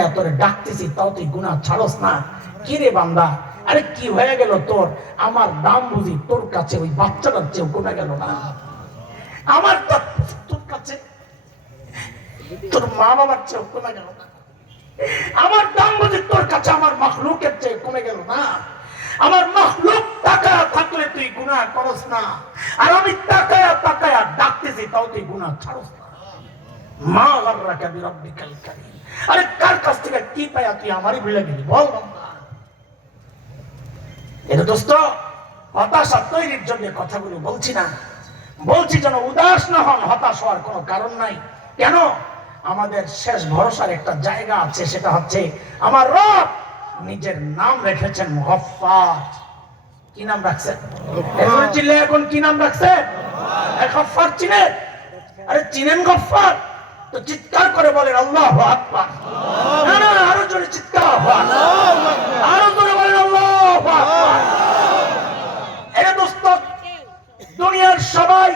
তাকায়া তোরে ডাকতেছি, তাও তুই গুনাহ ছাড়স না। কি রে বান্দা, আরে কি হয়ে গেল তোর? আমার দাম বুঝি তোর কাছে ওই বাচ্চাটার চেয়েও কমে গেল না? আমার তোর কাছে তোর মা বাবার চেয়েও কমে গেল না? আমার দাম বুঝি তোর কাছে আমার মাখলুকের চেয়ে কমে গেল না? আমার মাখলুক তাকায়া থাকলে তুই গুনাহ করস না, আর আমি তাকায়া তাকায়া ডাকতেছি, তাও তুই গুনাহ ছাড়স না। মা গাররাকা বিরাব্বিকাল কারীম। আরে কার কাছ থেকে কি পায়া তুই আমারই ভুলে গেলি? বল বান্দা। এটা দোস্ত হতাশা তৈরির জন্য কথাগুলো বলছি না, বলছি যেন উদাস না হন। হতাশ হওয়ার কোনো কারণ নাই। কেন? আমাদের শেষ ভরসার একটা জায়গা আছে, সেটা হচ্ছে আমার রব নিজের নাম রেখেছেন গফফার। কি নাম রাখছেন? এখন চিনলে, এখন কি নাম রাখছেন? গফফার চিনেন? আরে চিনেন গফফার? তো চিৎকার করে বলেন আল্লাহু আকবার। না না, আরো জোরে চিৎকার, আরো জোরে বলেন আল্লাহু আকবার। এরে দোস্ত, দুনিয়ার সবাই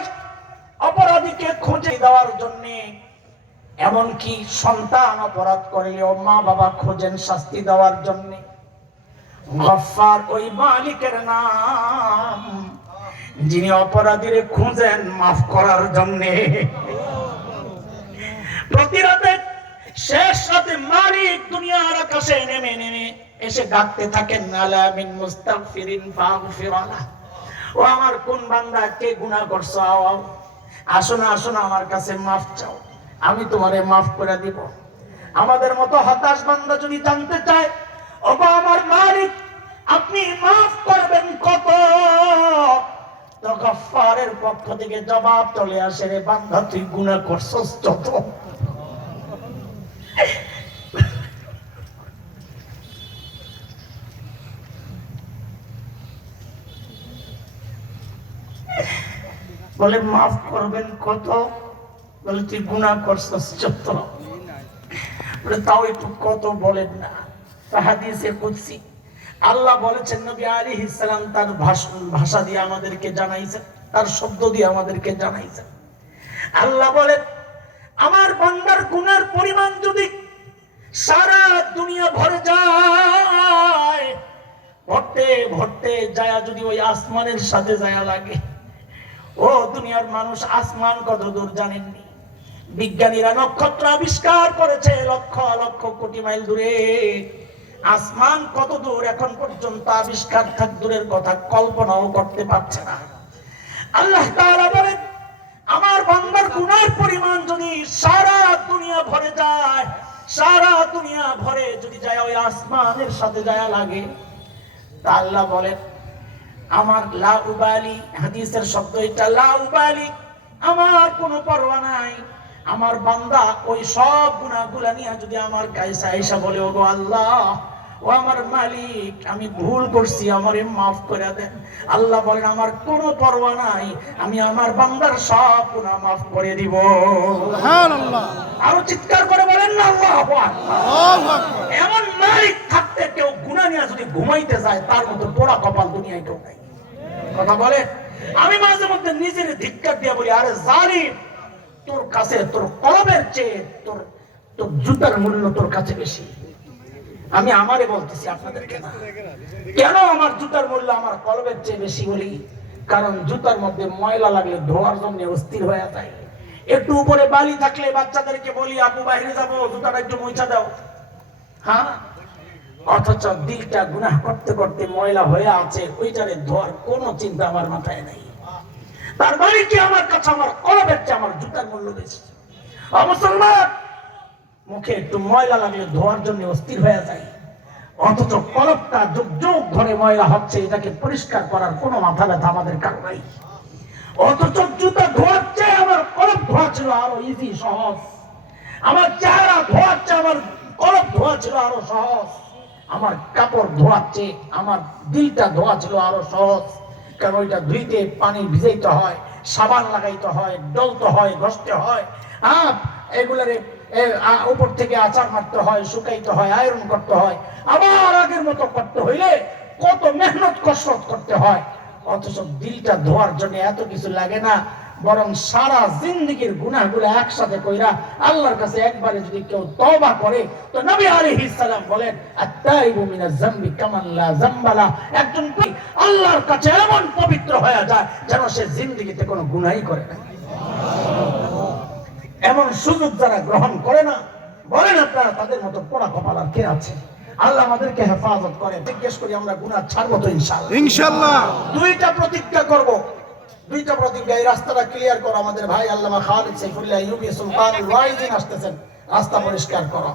অপরাধীকে খুঁজে দেওয়ার জন্য, এমনকি সন্তান অপরাধ করলেও মা বাবা খোঁজেন শাস্তি দেওয়ার জন্য। গফফার ওই মালিকের নাম যিনি অপরাধীরে খুঁজেন মাফ করার জন্য। প্রতি রাতে, শেষ রাতে মালিক দুনিয়ার আকাশে নেমে নেমে এসে ডাকতে থাকেন, আলা মিন মুস্তাগফিরিন ফাগফির লাহু। ও আমার কোন বান্দা, কে গুনাহ করছো, আসো না আসো না আমার কাছে মাফ চাও, আমি তোমারে মাফ করে দিব। আমাদের মতো হতাশ বান্দা যদি জানতে চায়, ওগো আমার মালিক আপনি মাফ করবেন কত, তো গফফারের পক্ষ থেকে জবাব চলে আসে, রে বান্দা তুই গুনাহ করছস যত। বলে মাফ করবেন কত? বলে তুই গুনাহ করছস যত। বলে তাও একটু কত বলেন না। হাদিসে কুদসি আল্লাহ বলেছেন, নবী আলাইহিস সালাম তার ভাষা দিয়ে আমাদেরকে জানাইছেন, তার শব্দ দিয়ে আমাদেরকে জানাইছেন। আল্লাহ বলেন, আমার বান্দার গুনার পরিমাণ যদি সারা দুনিয়া ভরে যায়, ভরতে ভরতে যায় যদি ওই আসমানের সাথে যায় লাগে। ও দুনিয়ার মানুষ, আসমান কত দূর জানেননি? বিজ্ঞানীরা নক্ষত্র আবিষ্কার করেছে লক্ষ লক্ষ কোটি মাইল দূরে। আসমান কত দূর এখন পর্যন্ত আবিষ্কার থাক দূরের কথা, কল্পনাও করতে পারছে না। আল্লাহ তাআলা বলেন, আমার বান্দার গুনার পরিমাণ যদি সারা দুনিয়া ভরে যায়, সারা দুনিয়া ভরে যদি যায় ওই আসমানের সাথে যায় লাগে, তা আল্লাহ বলেন আমার লা উবালি, হাদিসের শব্দ এটা, লা উবালি, আমার কোনো পরোয়া নাই। আমার বান্দা ওই সব গুনাহগুলা নিয়ে যদি আমার কাছে আয়েশা বলে, ওগো আল্লাহ, ও আমার মালিক আমি ভুল করছি, আমারে মাফ করে দেন, আল্লাহ বলেন আমার কোনো পরোয়া নাই, আমি আমার বান্দার সব গুনাহ মাফ করে দিব। সুবহানাল্লাহ। আরো চিৎকার করে বলেন না আল্লাহু আকবার। আল্লাহু আকবার। এমন মালিক থাকতে কেউ গুনাহ নিয়ে যদি ঘুমাইতে যায়, তার মতো পোড়া কপাল দুনিয়ায় কেউ নাই। কথা বলে, আমি মাঝে মধ্যে নিজের ধিক্কার দিয়ে বলি, আরে জালিম, তোর কাছে তোর কলবের চেয়ে তোর তোর জুতার মূল্য তোর কাছে বেশি। আমি আমারে বলতেছি, আপনাদেরকে না। কেন আমার জুতার মূল্য আমার কলবের চেয়ে বেশি বলি? কারণ জুতার মধ্যে ময়লা লাগলে ধোয়ার জন্য অস্থির হয়ে যায়। একটু উপরে বালি থাকলে বাচ্চাদেরকে বলি, আপু বাইরে যাবো, জুতাটা একটু মুছা দাও। হ্যাঁ, অথচ দিলটা গুনাহ করতে করতে ময়লা হয়ে আছে, ওইটারে ধোয়ার কোনো চিন্তা আমার মাথায় নাই। তার মানে কি আমার কাছে আমার কলবের চেয়ে আমার জুতার মূল্য বেশি। মুসলমান, মুখে একটু ময়লা লাগলে ধোয়ার জন্য অস্থির হয়ে যায়, অথচ কলবটা যুগ যুগ ধরে ময়লা হচ্ছে, এটাকে পরিষ্কার করার কোনো মাথা ব্যথা আমাদের কারো নাই। অথচ জুতা ধোয়ার চেয়ে আমার কলব ধোয়া ছিল আরো ইজি, সহজ। আমার চেহারা ধোয়ার চেয়ে আমার কলব ধোয়া ছিল আরো সহজ। আমার কাপড় ধোয়ার চেয়ে আমার দিলটা ধোয়া ছিল আরো সহজ। কারণ ওইটা ধুইতে পানি ভিজাইতে হয়, সাবান লাগাইতে হয়, ডলতে হয়, ঘষতে হয়, এগুলারে উপর থেকে আচার মারতে হয়, শুকাইতে হয়, আয়রন করতে হয়, আবার আগের মতো করতে হইলে কত মেহনত কসরত করতে হয়। অথচ দিলটা ধোয়ার জন্য এত কিছু লাগে না। বরং সারা জিন্দেগীর গুনাহগুলো একসাথে কইরা আল্লাহর কাছে একবারে যদি কেউ তওবা করে, তো নবী আলাইহিস সালাম বলেন আত-তাইবু মিনাজ যামবি কামান লা যামবালা, একজন আল্লাহর কাছে এমন পবিত্র হয়ে যায় যেন সে জিন্দেগীতে কোনো গুনাহই করে না। এমন সুযোগ যারা গ্রহণ করে না, বলেন আপনারা তাদের মতো পোড়া কপাল আর কে আছে? আল্লাহ আমাদেরকে হেফাজত করে। জিজ্ঞেস করি আমরা গুনাহ ছাড়বো তো ইনশাআল্লাহ? ইনশাআল্লাহ। দুইটা প্রতিজ্ঞা করব, দুইটা প্রতিজ্ঞা। এই রাস্তাটা ক্লিয়ার করো। আমাদের ভাই আল্লামা খালিদ সাইফুল্লাহ ইউবি সুলতানুল ওয়াইজিন আসতেছেন, রাস্তা পরিষ্কার করো।